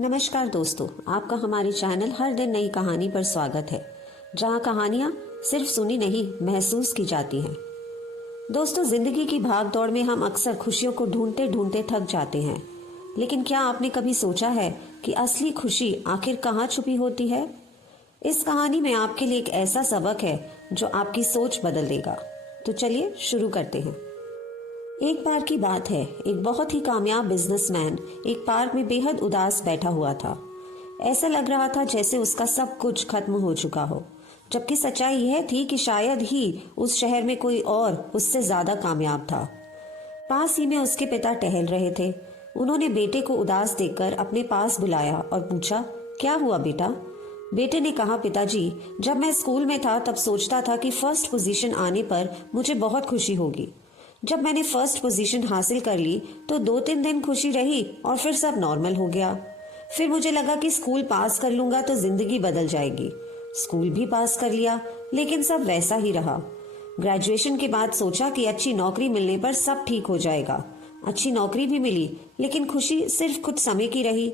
नमस्कार दोस्तों, आपका हमारे चैनल हर दिन नई कहानी पर स्वागत है, जहां कहानियां सिर्फ सुनी नहीं महसूस की जाती हैं। दोस्तों, जिंदगी की भाग दौड़ में हम अक्सर खुशियों को ढूंढते ढूंढते थक जाते हैं, लेकिन क्या आपने कभी सोचा है कि असली खुशी आखिर कहाँ छुपी होती है? इस कहानी में आपके लिए एक ऐसा सबक है जो आपकी सोच बदल देगा। तो चलिए शुरू करते हैं। एक बार की बात है, एक बहुत ही कामयाब बिजनेसमैन एक पार्क में बेहद उदास बैठा हुआ था। ऐसा लग रहा था जैसे उसका सब कुछ खत्म हो चुका हो, जबकि सच्चाई यह थी कि शायद ही उस शहर में कोई और उससे ज्यादा कामयाब था। पास ही में उसके पिता टहल रहे थे। उन्होंने बेटे को उदास देखकर अपने पास बुलाया और पूछा, क्या हुआ बेटा? बेटे ने कहा, पिताजी, जब मैं स्कूल में था तब सोचता था कि फर्स्ट पोजीशन आने पर मुझे बहुत खुशी होगी। जब मैंने फर्स्ट पोजीशन हासिल कर ली तो 2-3 दिन खुशी रही और फिर सब नॉर्मल हो गया। फिर मुझे लगा कि स्कूल पास कर लूंगा तो जिंदगी बदल जाएगी। स्कूल भी पास कर लिया, लेकिन सब वैसा ही रहा। ग्रेजुएशन के बाद सोचा कि अच्छी नौकरी मिलने पर सब ठीक हो जाएगा। अच्छी नौकरी भी मिली, लेकिन खुशी सिर्फ कुछ समय की रही।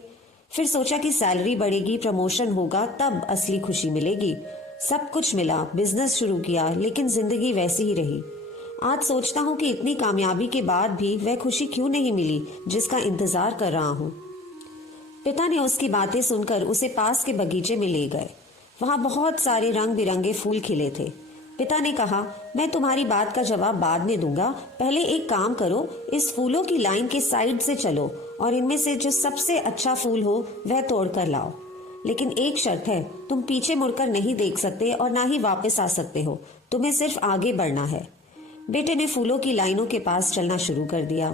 फिर सोचा कि सैलरी बढ़ेगी, प्रमोशन होगा, तब असली खुशी मिलेगी। सब कुछ मिला, बिजनेस शुरू किया, लेकिन जिंदगी वैसी ही रही। आज सोचता हूँ कि इतनी कामयाबी के बाद भी वह खुशी क्यों नहीं मिली जिसका इंतजार कर रहा हूँ। पिता ने उसकी बातें सुनकर उसे पास के बगीचे में ले गए। वहां बहुत सारे रंग बिरंगे फूल खिले थे। पिता ने कहा, मैं तुम्हारी बात का जवाब बाद में दूंगा, पहले एक काम करो, इस फूलों की लाइन के साइड से चलो और इनमें से जो सबसे अच्छा फूल हो वह तोड़ कर लाओ। लेकिन एक शर्त है, तुम पीछे मुड़कर नहीं देख सकते और ना ही वापस आ सकते हो। तुम्हें सिर्फ आगे बढ़ना है। बेटे ने फूलों की लाइनों के पास चलना शुरू कर दिया।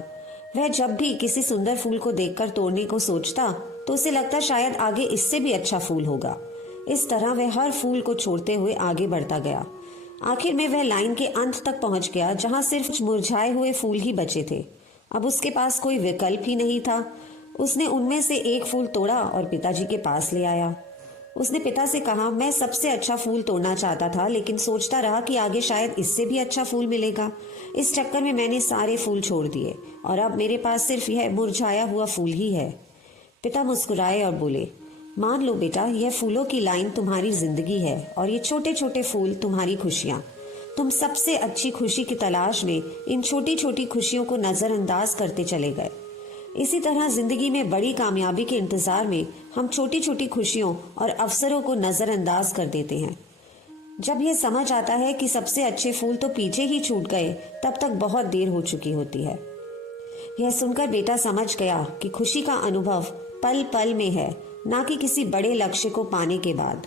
वह जब भी किसी सुंदर फूल को देखकर तोड़ने को सोचता तो उसे लगता शायद आगे इससे भी अच्छा फूल होगा। इस तरह वह हर फूल को छोड़ते हुए आगे बढ़ता गया। आखिर में वह लाइन के अंत तक पहुंच गया, जहां सिर्फ कुछ मुरझाए हुए फूल ही बचे थे। अब उसके पास कोई विकल्प ही नहीं था। उसने उनमें से एक फूल तोड़ा और पिताजी के पास ले आया। उसने पिता से कहा, मैं सबसे अच्छा फूल तोड़ना चाहता था, लेकिन सोचता रहा कि आगे शायद इससे भी अच्छा फूल मिलेगा। इस चक्कर में मैंने सारे फूल छोड़ दिए और अब मेरे पास सिर्फ यह मुरझाया हुआ फूल ही है। पिता मुस्कुराए और बोले, मान लो बेटा, यह फूलों की लाइन तुम्हारी जिंदगी है और ये छोटे छोटे फूल तुम्हारी खुशियां। तुम सबसे अच्छी खुशी की तलाश में इन छोटी छोटी खुशियों को नजरअंदाज करते चले गए। इसी तरह जिंदगी में बड़ी कामयाबी के इंतजार में हम छोटी छोटी खुशियों और अवसरों को नजरअंदाज कर देते हैं। जब यह समझ आता है कि सबसे अच्छे फूल तो पीछे ही छूट गए, तब तक बहुत देर हो चुकी होती है। यह सुनकर बेटा समझ गया कि खुशी का अनुभव पल पल में है, ना कि किसी बड़े लक्ष्य को पाने के बाद।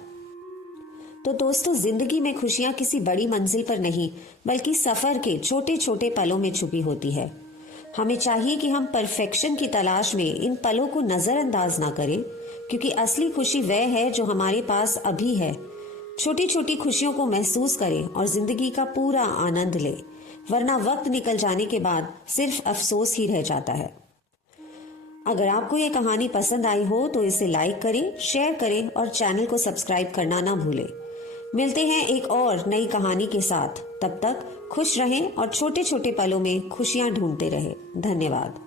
तो दोस्तों, जिंदगी में खुशियां किसी बड़ी मंजिल पर नहीं, बल्कि सफर के छोटे छोटे पलों में छुपी होती है। हमें चाहिए कि हम परफेक्शन की तलाश में इन पलों को नजरअंदाज ना करें, क्योंकि असली खुशी वह है जो हमारे पास अभी है। छोटी छोटी खुशियों को महसूस करें और जिंदगी का पूरा आनंद लें, वरना वक्त निकल जाने के बाद सिर्फ अफसोस ही रह जाता है। अगर आपको ये कहानी पसंद आई हो तो इसे लाइक करें, शेयर करें और चैनल को सब्सक्राइब करना ना भूलें। मिलते हैं एक और नई कहानी के साथ। तब तक खुश रहें और छोटे छोटे पलों में खुशियां ढूंढते रहें। धन्यवाद।